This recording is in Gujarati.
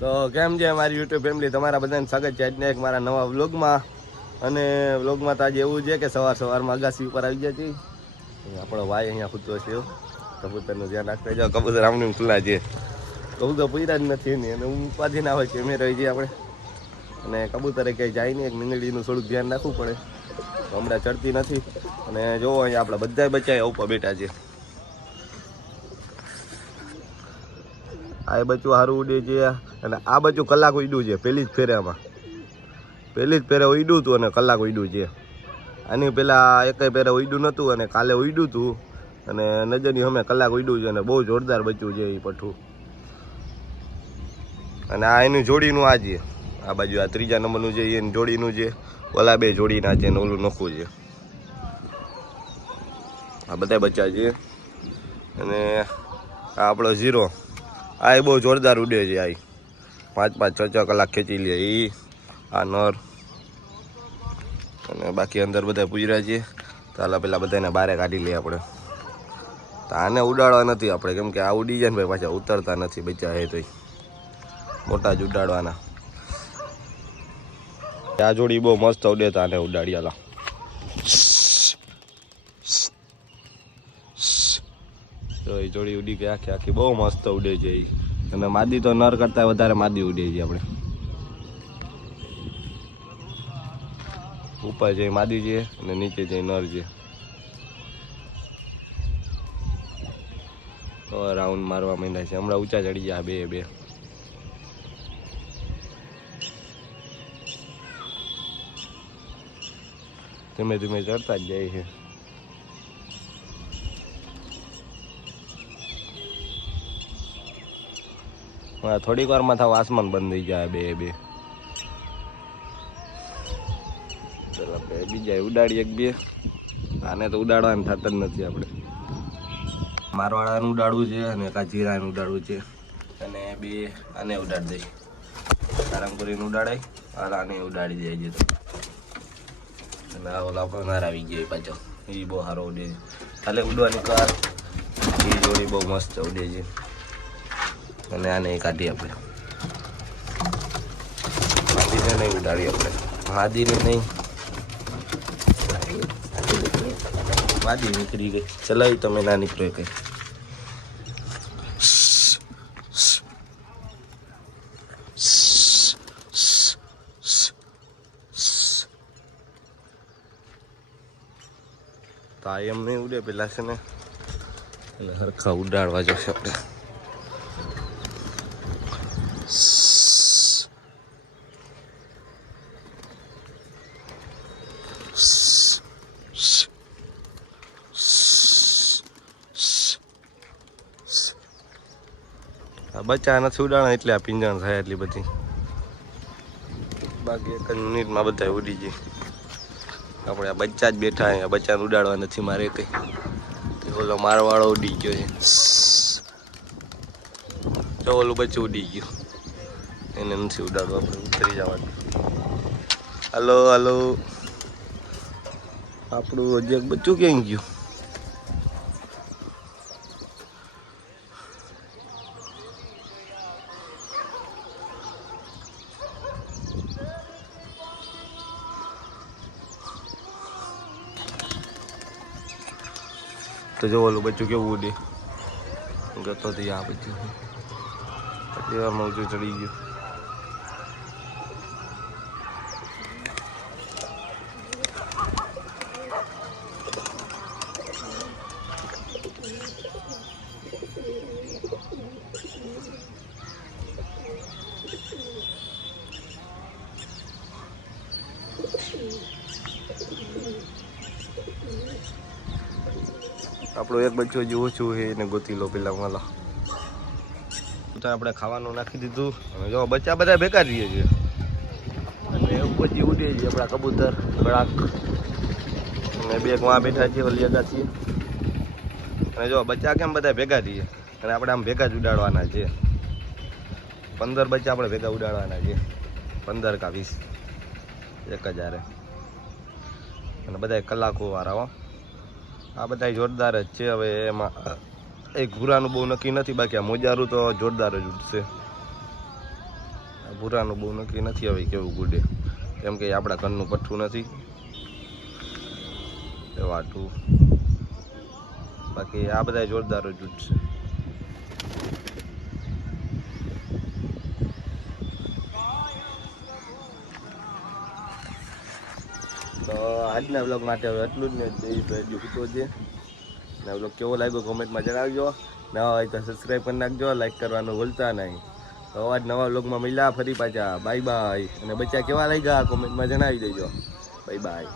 તો કેમ છે મારી યુટ્યુબ ફેમિલી, તમારા બધાને સ્વાગત છે આજના એક મારા નવા વ્લોગમાં. અને વ્લોગમાં તો આજે એવું છે કે સવારમાં અગાસી ઉપર આવી ગયા છીએ. આપણો ભાઈ અહીંયા સૂતો છે, કબૂતરનું ધ્યાન રાખતા જાઓ. કબૂતર આમની ખુલ્લા છે, કબૂતર પૂરા જ નથી ને, અને હું ઉપાધિ ના હોય છે અમે રહી જઈએ આપણે. અને કબૂતરે ક્યાંય જાય નહીં, એક મીંદડીનું થોડુંક ધ્યાન રાખવું પડે. હમણાં ચડતી નથી. અને જોવો અહીંયા આપણે બધા બચ્ચા ઉપર બેઠા છે. આ બચ્ચું સારું ઉડે છે, અને આ બચ્ચું કલાક ઉડ્યું છે પહેલી જ ફેરે ઉડ્યું હતું, અને કલાક ઉડ્યું છે. આની પહેલાં એકેય ફેરે ઉડ્યું નહોતું, અને કાલે ઉડ્યું હતું, અને નજરની અમે કલાક ઉડ્યું છે, અને બહુ જોરદાર બચ્ચું છે એ પઠ્ઠું. અને આ એની જોડીનું આ છે, આ બાજુ આ ત્રીજા નંબરનું છે એની જોડીનું છે, ઓલા બે જોડીના છે, ને ઓલું નોખું છે. આ બધા બચ્ચા છે. અને આ આપણો ઝીરો, આ બહુ જોરદાર ઉડે છે. આ 5-5, 6-6 કલાક ખેંચી લે એ આ નર. અને બાકી અંદર બધા પૂજરા છે. તો આલા પેલા બધાને બહાર કાઢી લઈએ આપણે. તો આને ઉડાડવા નથી આપણે, કેમ કે આ ઉડી જાય ને ભાઈ, પાછા ઉતરતા નથી બચ્ચા હે તો મોટા જ ઉડાડવાના. આ જોડી બહુ મસ્ત ઉડે, તો આને ઉડાડી આલા. તો એ જોડી ઉડી ગઈ આખી બહુ મસ્ત ઉડે છે એ. અને માદી તો નર કરતા વધારે માદી ઉડે છે આપણે. ઉપર છે માદી છે, અને નીચે છે નર છે. રાઉન્ડ મારવા માંડ્યા છે, હમણાં ઊંચા ચડી ગયા બે. ધીમે ધીમે ચડતા જ જાય છે. થોડીક વારમાં થાવ આસમાન બંધ થઈ જાય બે. ચાલો આપણે બીજા ઉડાડી એક બે. આને તો ઉડાડવાનું થતા જ નથી આપણે. મારવાડાનું ઉડાડવું છે, અને કા જીરાનું ઉડાડવું છે, અને બે આને ઉડાડી દઈ. સારંગપુરીનું ઉડાડાય, આને ઉડાડી જાય છે. તો અને આ ઓલા પણ આવી જાય પાછો, એ બહુ સારો ઉડે છે. ખાલી ઉડવાની કાર એ જોડી બહુ મસ્ત ઉડે છે. અને આને કાઢીએ આપણે. માદીને નહીં ઉડાડીએ આપણે, માદીને નહીં. માદી નીકળી ગઈ, ચલાવી તમે ના નીકળ્યો કઈ. તો આ એમ નહીં ઉડે, પેલા છે ને એટલે હરખા ઉડાડવા જશે આપણે. બચ્ચા નથી ઉડાડવા એટલે આ પિંજણ થાય એટલી બધી. બાકી એક જ મિનિટમાં બધા ઉડી જાય. આપણે આ બચ્ચા જ બેઠા, આ બચ્ચાને ઉડાડવા નથી મારે કઈ. ઓલો મારવાળો ઉડી ગયો છે, તો ઓલું બચ્ચું ઉડી ગયું, એને નથી ઉડાડવા, આપણે ઉતરી જવાનું. હાલો આપણું હજી એક બચ્ચું ક્યાં ગયું? તો જો ઓલું બચ્ચું કેવું ઉડે, ગતો હતી આ બચ્ચું, પછી એવામાં ઊંચું ચડી ગયું. આપણું એક બચ્ચું હજી ઓછું છે, એને ગોતી લો પેલા માલા. આપણે ખાવાનું નાખી દીધું, અને જો બચ્ચા બધા ભેગા રહીએ છીએ. અને ઉપરથી ઉડે છે આપણા કબૂતર કડાક, અને બે વાં બેઠા છીએ ઓલી અગાસી. અને જો બચ્ચા કેમ બધા ભેગા રહીએ, અને આપણે આમ ભેગા જ ઉડાડવાના છે. 15 બચ્ચા આપણે ભેગા ઉડાડવાના છે, 15 કા 20 1000. અને બધા કલાકો વાળા હો. આ બધા જોરદાર જ છે. હવે એમાં એક ભૂરાનું બહુ નક્કી નથી, બાકી આ મોજારું તો જોરદાર જ ઉડશે. ભૂરાનું બહુ નક્કી નથી હવે કેવું ગુડે, કેમ કે આપણા ઘરનું પઠ્ઠું નથી એ વાટું. બાકી આ બધા જોરદાર જ ઉઠશે. તો આજના બ્લોગ માટે હવે એટલું જ ને, હજુ કીધો છે ને. બ્લોગ કેવો લાગ્યો કોમેન્ટમાં જણાવજો. નવા હોય તો સબસ્ક્રાઈબ કરી નાખજો, લાઈક કરવાનું ભૂલતા નહીં. તો આજ નવા બ્લોગમાં મળ્યા ફરી પાછા. Bye bye. અને બચ્ચા કેવા લાગ્યા કોમેન્ટમાં જણાવી દેજો. Bye bye.